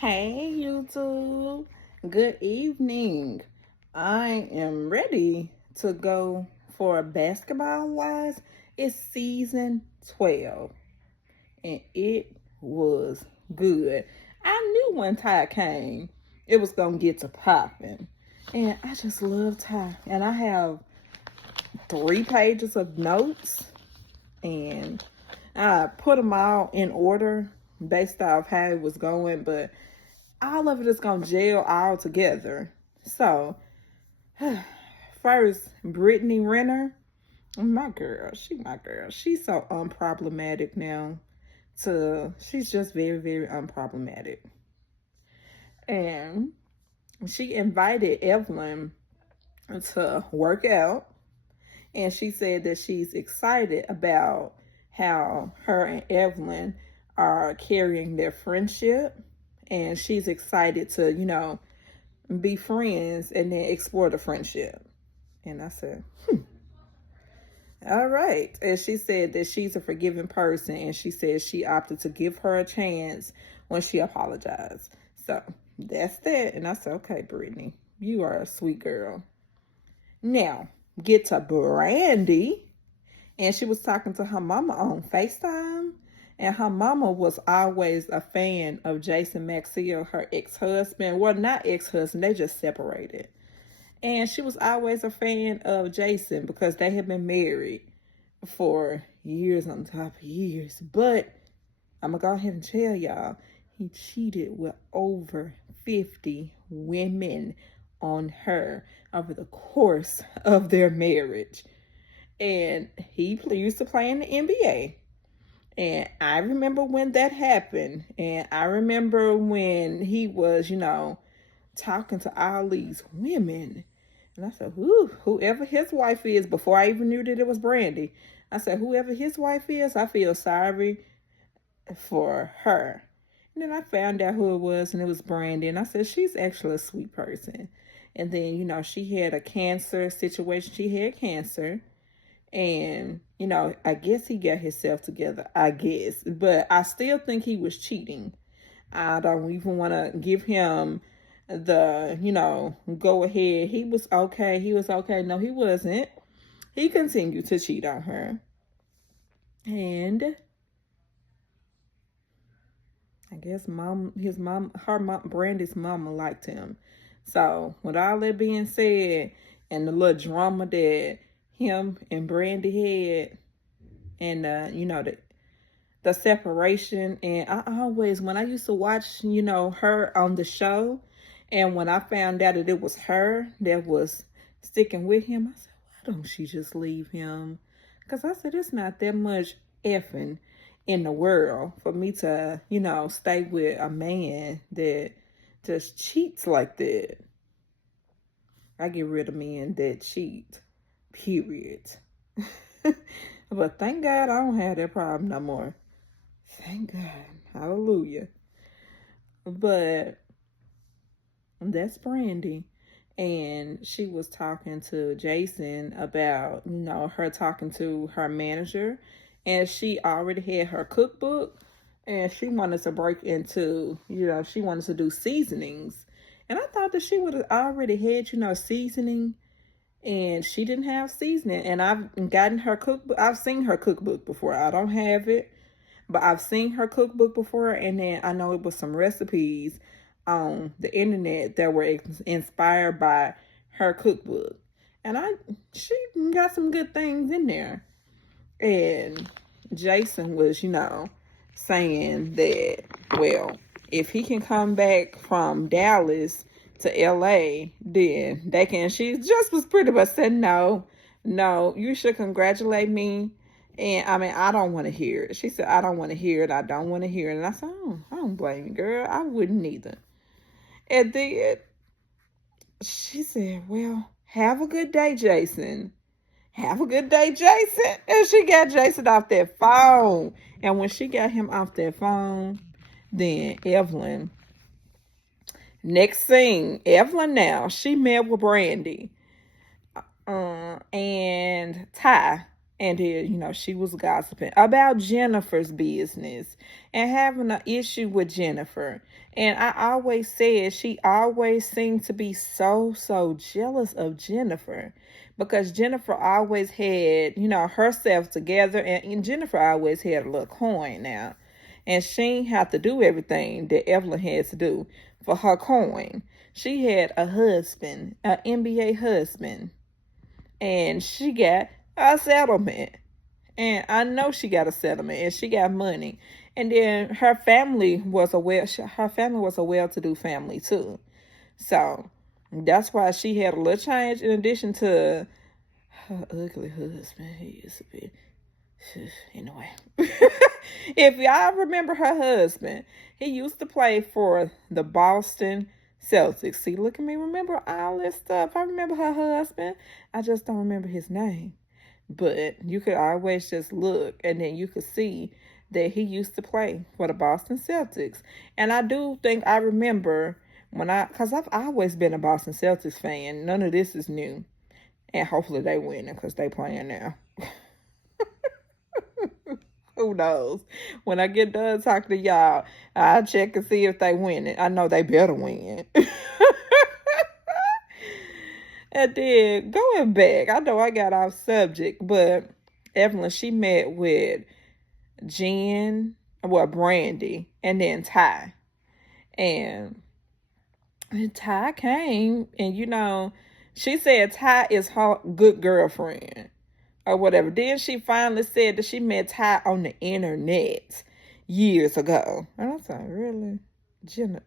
Hey YouTube, good evening. I am ready to go for Basketball Wives. It's season 12 and it was good. I knew when Ty came, it was going to get to popping. And I just love Ty. And I have 3 pages of notes and I put them all in order based off how it was going, but all of it is gonna gel all together. So, first, Brittany Renner, my girl. She's so unproblematic now. She's just very, very unproblematic. And she invited Evelyn to work out, and she said that she's excited about how her and Evelyn are carrying their friendship, and she's excited to, be friends and then explore the friendship. And I said, all right. And she said that she's a forgiving person, and she said she opted to give her a chance when she apologized. So that's that. And I said, okay, Brittany, you are a sweet girl. Now, get to Brandy. And she was talking to her mama on FaceTime. And her mama was always a fan of Jason Maxiell, her ex-husband. Well, not ex-husband, they just separated. And she was always a fan of Jason because they had been married for years on top of years. But I'm going to go ahead and tell y'all, he cheated with over 50 women on her over the course of their marriage. And he used to play in the NBA. And I remember when that happened. And I remember when he was, talking to all these women. And I said, whoever his wife is, before I even knew that it was Brandy, I said, whoever his wife is, I feel sorry for her. And then I found out who it was, and it was Brandy. And I said, she's actually a sweet person. And then, she had a cancer situation. She had cancer. And, I guess he got himself together, I guess. But I still think he was cheating. I don't even want to give him the, go ahead. He was okay. No, he wasn't. He continued to cheat on her. And I guess Brandy's mama liked him. So with all that being said, and the little drama that him and Brandy had, and the separation, and I always, when I used to watch, her on the show, and when I found out that it was her that was sticking with him, I said, why don't she just leave him? Because I said, it's not that much effing in the world for me to, stay with a man that just cheats like that. I get rid of men that cheat, period. But thank God I don't have that problem no more. Thank God. Hallelujah. But that's Brandy. And she was talking to Jason about, her talking to her manager. And she already had her cookbook. And she wanted to break into, she wanted to do seasonings. And I thought that she would have already had, seasoning. And she didn't have seasoning. And I've gotten her cookbook. I've seen her cookbook before. I don't have it. But I've seen her cookbook before, and then I know it was some recipes on the internet that were inspired by her cookbook. And she got some good things in there. And Jason was, saying that, well, if he can come back from Dallas to LA, then they can. She just was pretty much said, no, you should congratulate me. And I don't want to hear it. She said, I don't want to hear it. I don't want to hear it. And I said, I don't blame you, girl. I wouldn't either. And then she said, well, have a good day, Jason. Have a good day, Jason. And she got Jason off that phone. And when she got him off that phone, then Evelyn, next thing, Evelyn she met with Brandy and Ty. And then, she was gossiping about Jennifer's business and having an issue with Jennifer. And I always said she always seemed to be so jealous of Jennifer, because Jennifer always had, herself together, and Jennifer always had a little coin now. And she didn't have to do everything that Evelyn had to do for her coin. She had a husband, an NBA husband, and she got a settlement. And I know she got a settlement and she got money. And then her family was a well-to-do family too. So that's why she had a little change, in addition to her ugly husband. He used to be anyway. If y'all remember her husband, he used to play for the Boston Celtics. See, look at me, remember all this stuff. I remember her husband. I just don't remember his name. But you could always just look, and then you could see that he used to play for the Boston Celtics. And I do think I remember because I've always been a Boston Celtics fan. None of this is new. And hopefully they winning, because they playing now. Who knows? When I get done talking to y'all, I'll check and see if they winning. I know they better win. And then going back, I know I got off subject, but Evelyn, she met with Brandy, and then Ty. And Ty came, and she said Ty is her good girlfriend or whatever. Then she finally said that she met Ty on the internet years ago. And I was like, really?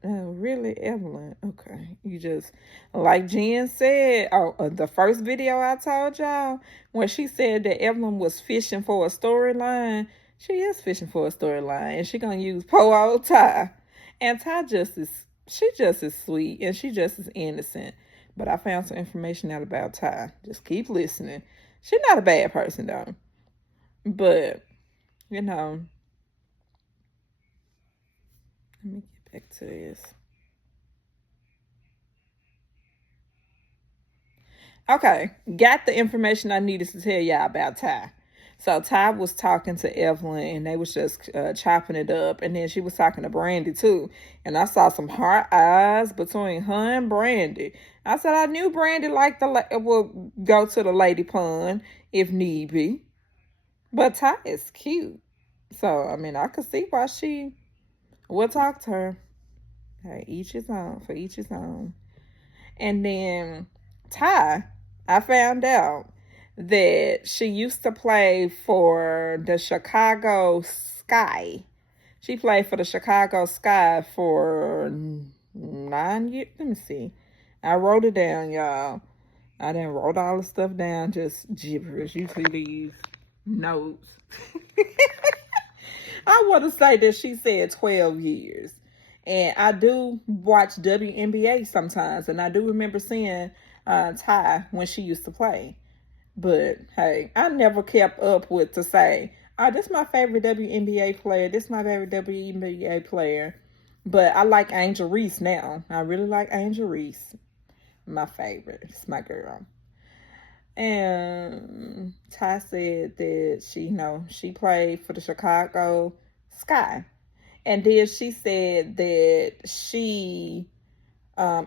Really, Evelyn? Okay. You just, like Jen said, the first video I told y'all, when she said that Evelyn was fishing for a storyline, she is fishing for a storyline, and she gonna use poor old Ty. And Ty she just as sweet, and she just as innocent. But I found some information out about Ty. Just keep listening. She's not a bad person, though. But, let me get back to this. Okay, got the information I needed to tell y'all about Ty. So Ty was talking to Evelyn, and they was just chopping it up. And then she was talking to Brandy, too. And I saw some hard eyes between her and Brandy. I said I knew Brandy would go to the lady pond if need be. But Ty is cute. So, I could see why she would talk to her. Hey, each his own, for each his own. And then Ty, I found out that she used to play for the Chicago Sky. She played for the Chicago Sky for 9 years. Let me see. I wrote it down, y'all. I didn't wrote all the stuff down, just gibberish. You see these notes. I want to say that she said 12 years. And I do watch WNBA sometimes, and I do remember seeing Ty when she used to play. But, hey, I never kept up with to say, oh, this is my favorite WNBA player. This is my favorite WNBA player. But I like Angel Reese now. I really like Angel Reese. My favorite. It's my girl. And Ty said that she played for the Chicago Sky. And then she said that she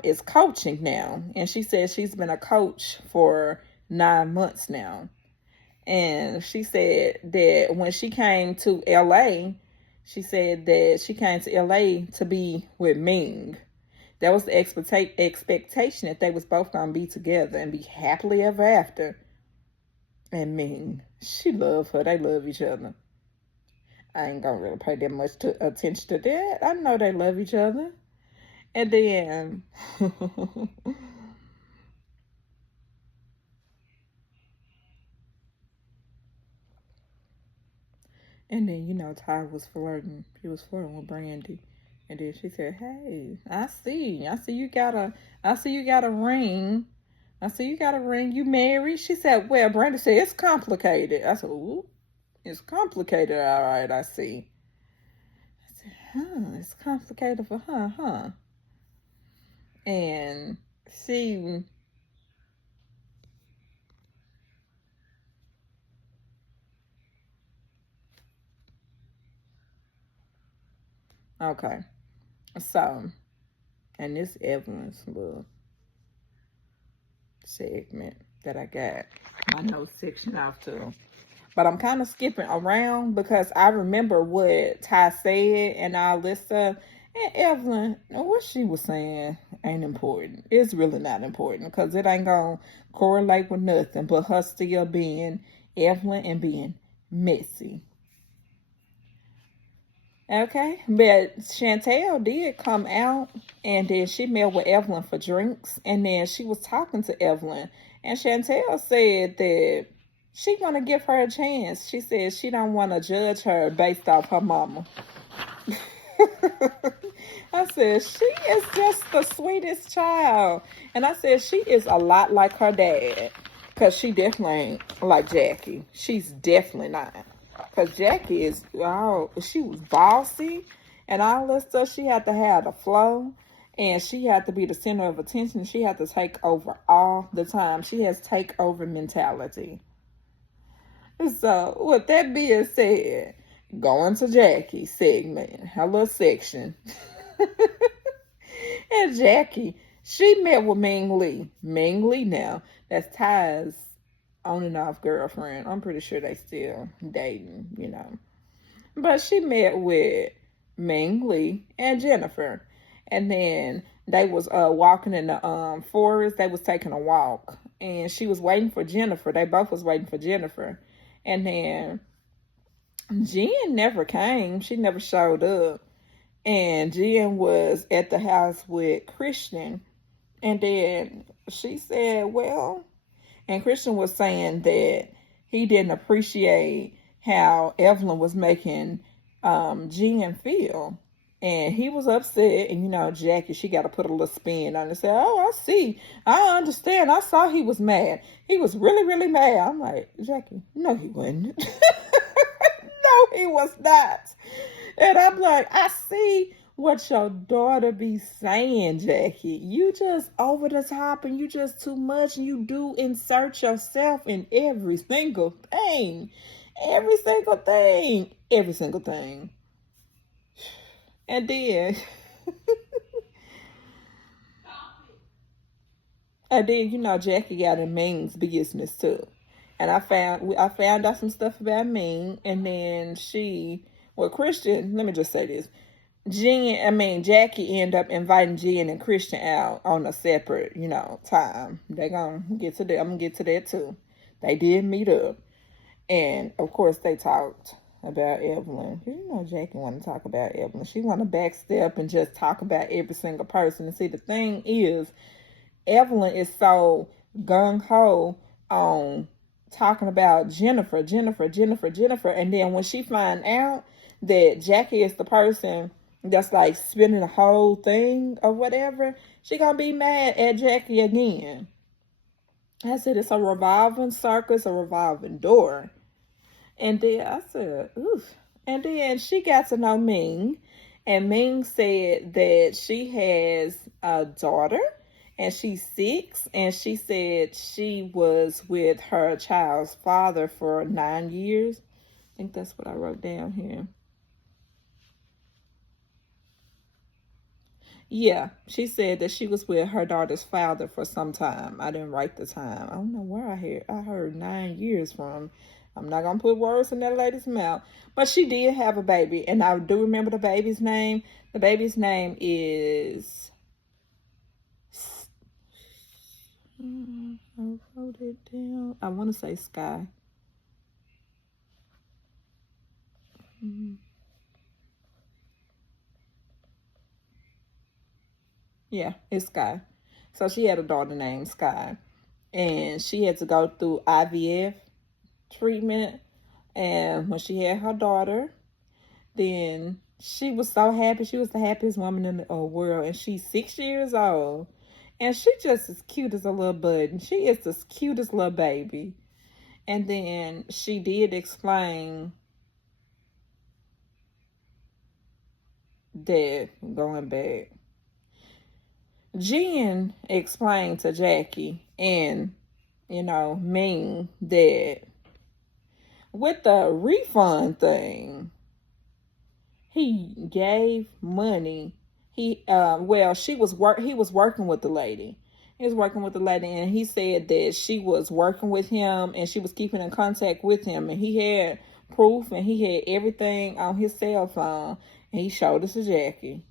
is coaching now. And she said she's been a coach for 9 months now. And she said that when she came to LA, she said that she came to LA to be with Ming. That was the expectation that they was both going to be together and be happily ever after. And Ming, she loved her. They love each other. I ain't going to really pay that much attention to that. I know they love each other. And then... and then, Ty was flirting. He was flirting with Brandy. And then she said, hey, I see you got a ring. I see you got a ring. You married? She said, well, Brandy said, it's complicated. I said, ooh, it's complicated. All right, I see. I said, it's complicated for her, huh? And see, Okay. So, and this Evelyn's little segment that I got my notes section off to. But I'm kind of skipping around because I remember what Ty said and all this stuff. And Evelyn, what she was saying ain't important. It's really not important because it ain't going to correlate with nothing but her still being Evelyn and being messy. Okay, but Chantel did come out and then she met with Evelyn for drinks and then she was talking to Evelyn and Chantel said that she want to give her a chance. She said she don't want to judge her based off her mama. I said she is just the sweetest child, and I said she is a lot like her dad because she definitely ain't like Jackie. She's definitely not. Because Jackie is, oh, she was bossy and all that stuff. She had to have the flow and she had to be the center of attention. She had to take over all the time. She has takeover mentality. So, with that being said, going to Jackie's segment, her little section. And Jackie, she met with Ming Lee. Ming Lee now, that's Ty's on and off girlfriend. I'm pretty sure they still dating, you know. But she met with Ming Lee and Jennifer. And then they was walking in the forest. They was taking a walk. And she was waiting for Jennifer. They both was waiting for Jennifer. And then Jen never came. She never showed up. And Jen was at the house with Christian. And then she said, well, and Christian was saying that he didn't appreciate how Evelyn was making Jen feel. And he was upset. And, you know, Jackie, she got to put a little spin on it and say, oh, I see. I understand. I saw he was mad. He was really, really mad. I'm like, Jackie, no, he wasn't. No, he was not. And I'm like, I see what your daughter be saying, Jackie. You just over the top and you just too much and you do insert yourself in every single thing. Every single thing. Every single thing. And then you know, Jackie got in Ming's business too. And I found out some stuff about Ming, and then Christian, let me just say this. Jackie ended up inviting Jen and Christian out on a separate, you know, time. They're gonna get to that. I'm gonna get to that too. They did meet up. And of course they talked about Evelyn. You know Jackie wanna talk about Evelyn. She wanna backstep and just talk about every single person. And see, the thing is, Evelyn is so gung-ho on talking about Jennifer. And then when she find out that Jackie is the person that's like spinning the whole thing or whatever, she gonna be mad at Jackie again. I said, it's a revolving circus, a revolving door. And then I said, oof. And then she got to know Ming. And Ming said that she has a daughter and she's 6. And she said she was with her child's father for 9 years. I think that's what I wrote down here. Yeah, she said that she was with her daughter's father for some time. I didn't write the time. I don't know where I heard 9 years from. I'm not going to put words in that lady's mouth. But she did have a baby. And I do remember the baby's name. The baby's name is... I wrote it down. I want to say Sky. Yeah, it's Sky. So she had a daughter named Sky. And she had to go through IVF treatment. And when she had her daughter, then she was so happy. She was the happiest woman in the world. And she's 6 years old. And she just as cute as a little bud. She is the cutest little baby. And then she did explain that, going back, Jen explained to Jackie and, you know, Ming that with the refund thing, he gave money. He he was working with the lady. He was working with the lady, and he said that she was working with him and she was keeping in contact with him, and he had proof and he had everything on his cell phone, and he showed us to Jackie.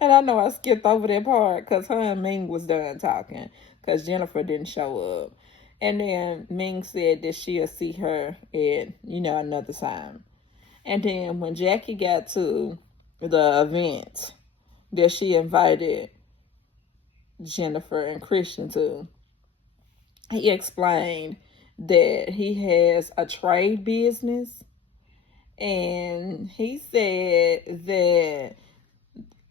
And I know I skipped over that part because her and Ming was done talking because Jennifer didn't show up. And then Ming said that she'll see her at, another time. And then when Jackie got to the event that she invited Jennifer and Christian to, he explained that he has a trade business. And he said that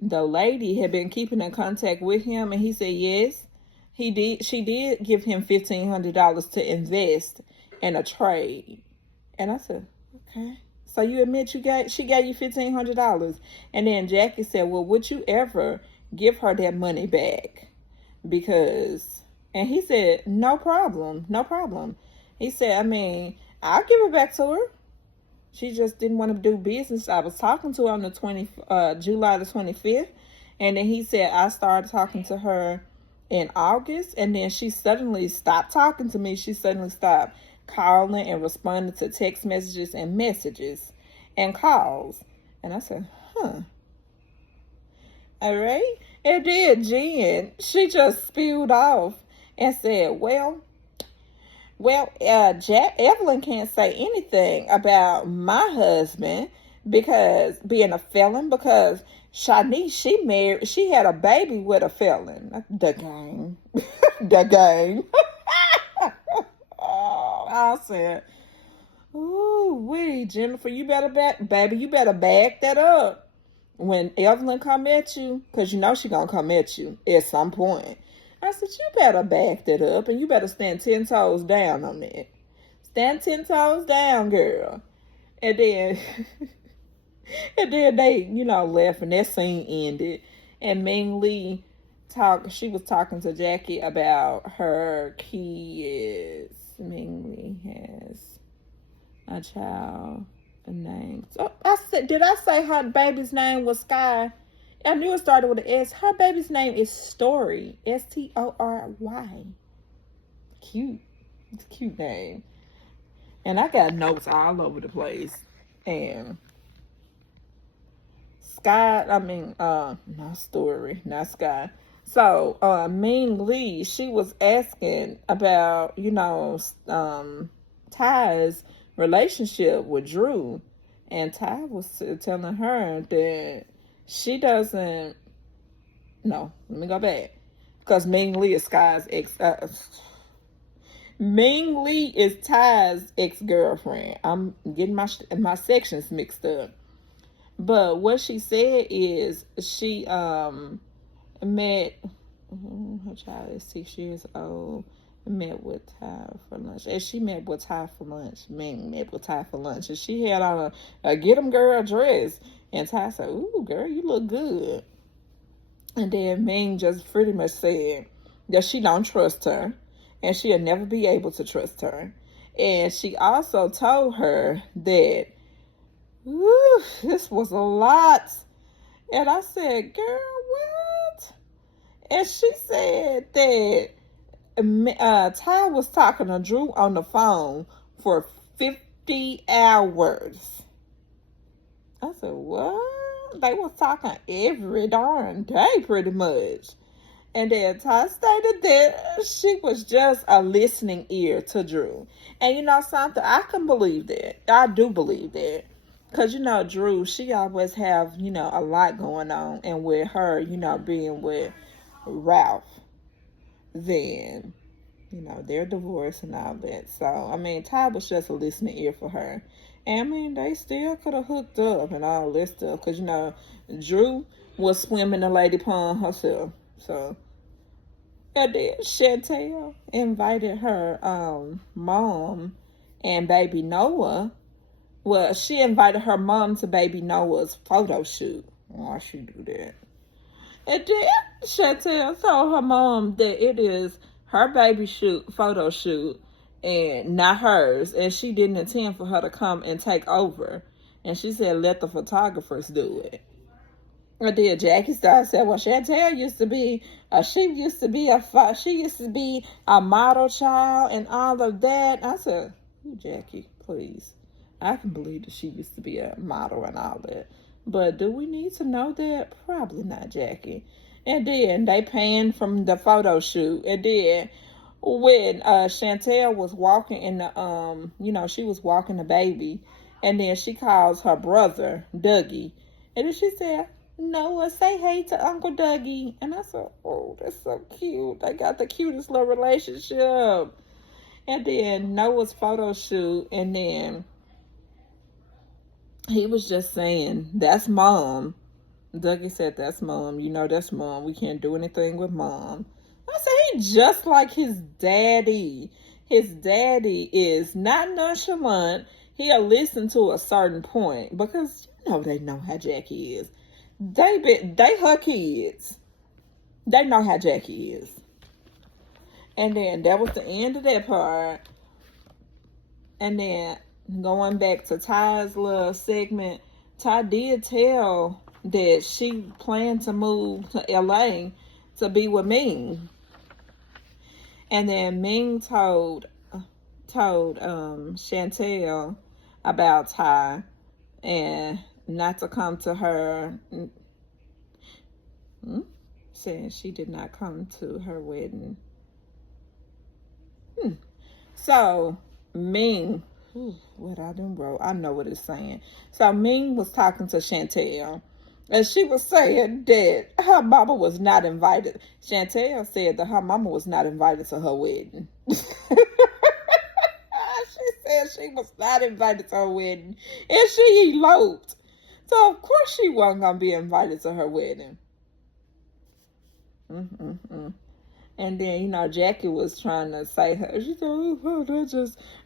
the lady had been keeping in contact with him, and he said yes, she did give him $1,500 to invest in a trade. And I said, okay, so you admit she gave you $1,500? And then Jackie said, well, would you ever give her that money back? And he said, no problem. He said, I'll give it back to her. She just didn't want to do business. I was talking to her on the July the 25th. And then he said, I started talking to her in August. And then she suddenly stopped talking to me. She suddenly stopped calling and responding to text messages and calls. And I said, all right. And then Jen, she just spewed off and said, Evelyn can't say anything about my husband because being a felon, because Shanice, she had a baby with a felon. The game. The game. I said, ooh, Jennifer, you better back that up when Evelyn come at you, because she gonna come at you at some point. I said, you better back that up, and you better stand 10 toes down on that. Stand 10 toes down, girl. And then, they, left, and that scene ended. And Ming Lee she was talking to Jackie about her kids. Ming Lee has a child, a name. So did I say her baby's name was Sky? I knew it started with an S. Her baby's name is Story. Story. Cute. It's a cute name. And I got notes all over the place. And Sky, not Story, not Sky. So, Ming Lee, she was asking about, Ty's relationship with Drew. And Ty was telling her that she doesn't. No, let me go back. Because Ming Lee is Sky's Ming Lee is Ty's ex-girlfriend. I'm getting my sections mixed up. But what she said is she met. Her child is 6 years old. Met with Ty for lunch. And she met with Ty for lunch. Ming met with Ty for lunch. And she had on a get 'em girl dress. And Ty said, ooh, girl, you look good. And then Ming just pretty much said that she don't trust her. And she'll never be able to trust her. And she also told her that, ooh, this was a lot. And I said, girl, what? And she said that Ty was talking to Drew on the phone for 50 hours. I said, what? They was talking every darn day pretty much. And then Ty stated that she was just a listening ear to Drew. And something, I can believe that. I do believe that. Because, Drew, she always have, a lot going on. And with her, being with Ralph, then, they're divorced and all that. So, Ty was just a listening ear for her. And, they still could have hooked up and all this stuff. Because, Drew was swimming the lady pond herself. So, and then Chantel invited her mom and baby Noah. Well, she invited her mom to baby Noah's photo shoot. Why she do that? And then Chantel told her mom that it is her baby photo shoot, and not hers. And she didn't intend for her to come and take over. And she said, let the photographers do it. And then Jackie started saying, well, Chantel used to be, she used to be a model child and all of that. I said, Jackie, please. I can believe that she used to be a model and all that. But do we need to know that? Probably not, Jackie. And then they panned from the photo shoot. And then when Chantel was walking in the, she was walking the baby. And then she calls her brother, Dougie. And then she said, Noah, say hey to Uncle Dougie. And I said, oh, that's so cute. They got the cutest little relationship. And then Noah's photo shoot. And then he was just saying, that's mom. Dougie said, that's mom. That's mom. We can't do anything with mom. I said, he just like his daddy. His daddy is not nonchalant. He'll listen to a certain point because they know how Jackie is. They her kids. They know how Jackie is. And then that was the end of that part. And then going back to Ty's little segment, Ty did tell that she planned to move to LA to be with Ming. And then Ming told Chantel about Ty and not to come to her. Saying she did not come to her wedding. So Ming, what I done wrote, I know what it's saying. So Ming was talking to Chantel, and she was saying that her mama was not invited. Chantel said that her mama was not invited to her wedding. She said she was not invited to her wedding, and she eloped. So of course she wasn't gonna be invited to her wedding. And then, Jackie was trying to say her. She said,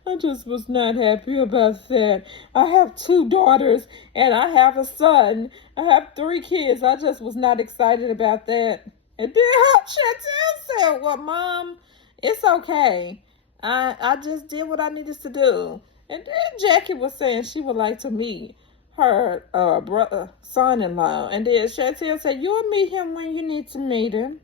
I just was not happy about that. I have 2 daughters and I have a son. I have 3 kids. I just was not excited about that. And then Chantel said, well, Mom, it's okay. I just did what I needed to do. And then Jackie was saying she would like to meet her brother, son-in-law. And then Chantel said, you'll meet him when you need to meet him.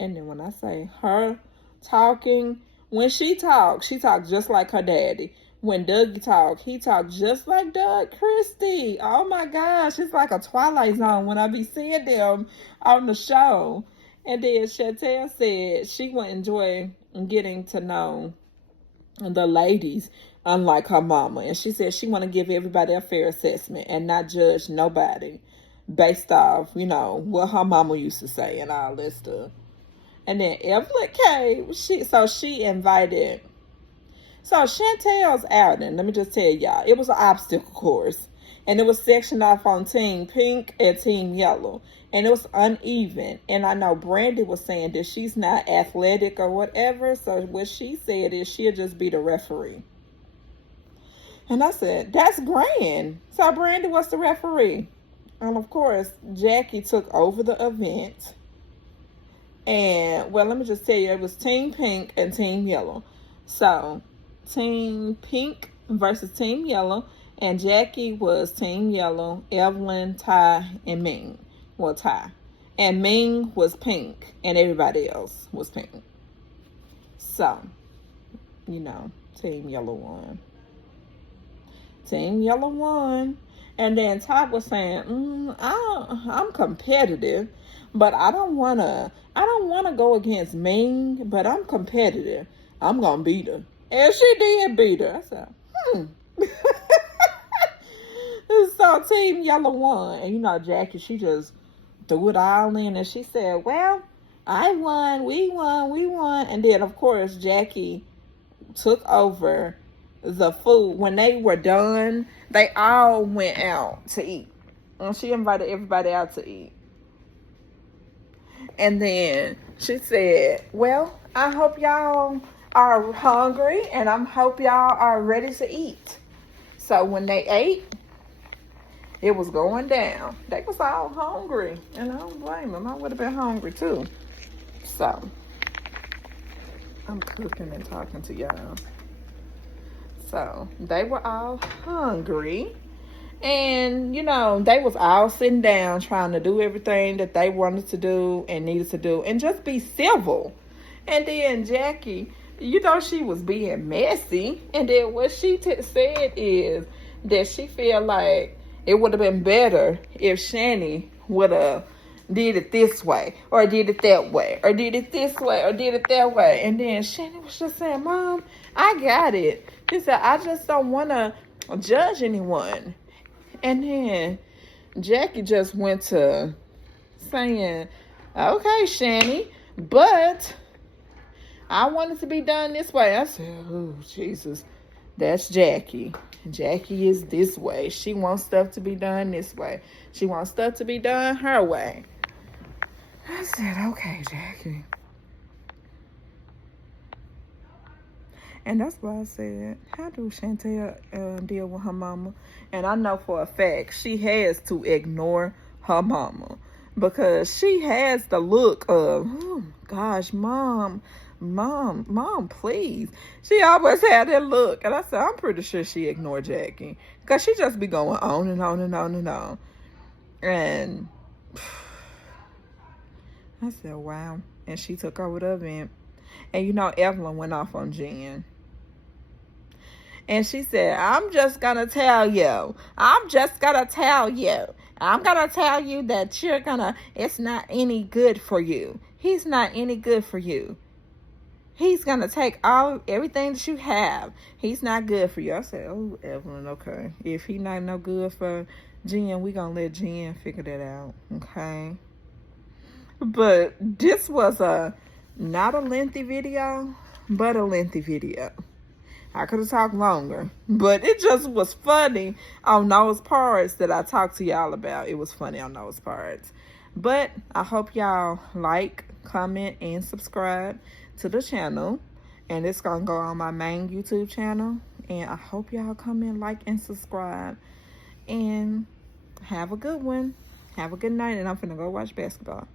And then when I say her talking, when she talks just like her daddy. When Dougie talks, he talks just like Doug Christie. Oh my gosh, it's like a Twilight Zone when I be seeing them on the show. And then Chantel said she would enjoy getting to know the ladies, unlike her mama. And she said she want to give everybody a fair assessment and not judge nobody based off, what her mama used to say and all that stuff. And then Evelyn came. She invited. So Chantel's outing, let me just tell y'all, it was an obstacle course. And it was sectioned off on Team Pink and Team Yellow. And it was uneven. And I know Brandy was saying that she's not athletic or whatever. So what she said is she'll just be the referee. And I said, that's grand. So Brandy was the referee. And of course, Jackie took over the event. And, well, let me just tell you, it was Team Pink and Team Yellow. So, Team Pink versus Team Yellow. And Jackie was Team Yellow, Evelyn, Ty, and Ming. Well, Ty. And Ming was pink, and everybody else was pink. So, Team Yellow won. Team Yellow won. And then Ty was saying, I'm competitive. But I don't want to go against Ming, but I'm competitive. I'm going to beat her. And she did beat her. I said, So Team Yellow won. And Jackie, she just threw it all in. And she said, well, I won, we won. And then, of course, Jackie took over the food. When they were done, they all went out to eat. And she invited everybody out to eat. And then she said, well, I hope y'all are hungry and I hope y'all are ready to eat. So when they ate, it was going down. They was all hungry. And I don't blame them. I would have been hungry too. So, I'm cooking and talking to y'all. So they were all hungry. And, you know, they was all sitting down trying to do everything that they wanted to do and needed to do and just be civil. And then Jackie, you know, she was being messy. And then what she said is that she feel like it would have been better if Shani would have did it this way or did it that way or did it this way or did it that way. And then Shani was just saying, Mom, I got it. She said, I just don't want to judge anyone. And then Jackie just went to saying, okay, Shani, but I want it to be done this way. I said, oh, Jesus, that's Jackie. Jackie is this way. She wants stuff to be done this way. She wants stuff to be done her way. I said, okay, Jackie. And that's why I said, how do Chantel deal with her mama? And I know for a fact she has to ignore her mama because she has the look of, oh, gosh, Mom, please. She always had that look. And I said, I'm pretty sure she ignored Jackie because she just be going on and on and on and on. And I said, wow. And she took over the event. And you know, Evelyn went off on Jen. And she said, I'm just going to tell you. I'm going to tell you that it's not any good for you. He's not any good for you. He's going to take everything that you have. He's not good for you. I said, oh, Evelyn, okay. If he not no good for Jen, we going to let Jen figure that out, okay? But this was not a lengthy video, but a lengthy video. I could have talked longer, but it just was funny on those parts that I talked to y'all about. It was funny on those parts. But I hope y'all like, comment, and subscribe to the channel. And it's going to go on my main YouTube channel. And I hope y'all comment, like, and subscribe. And have a good one. Have a good night. And I'm finna go watch basketball.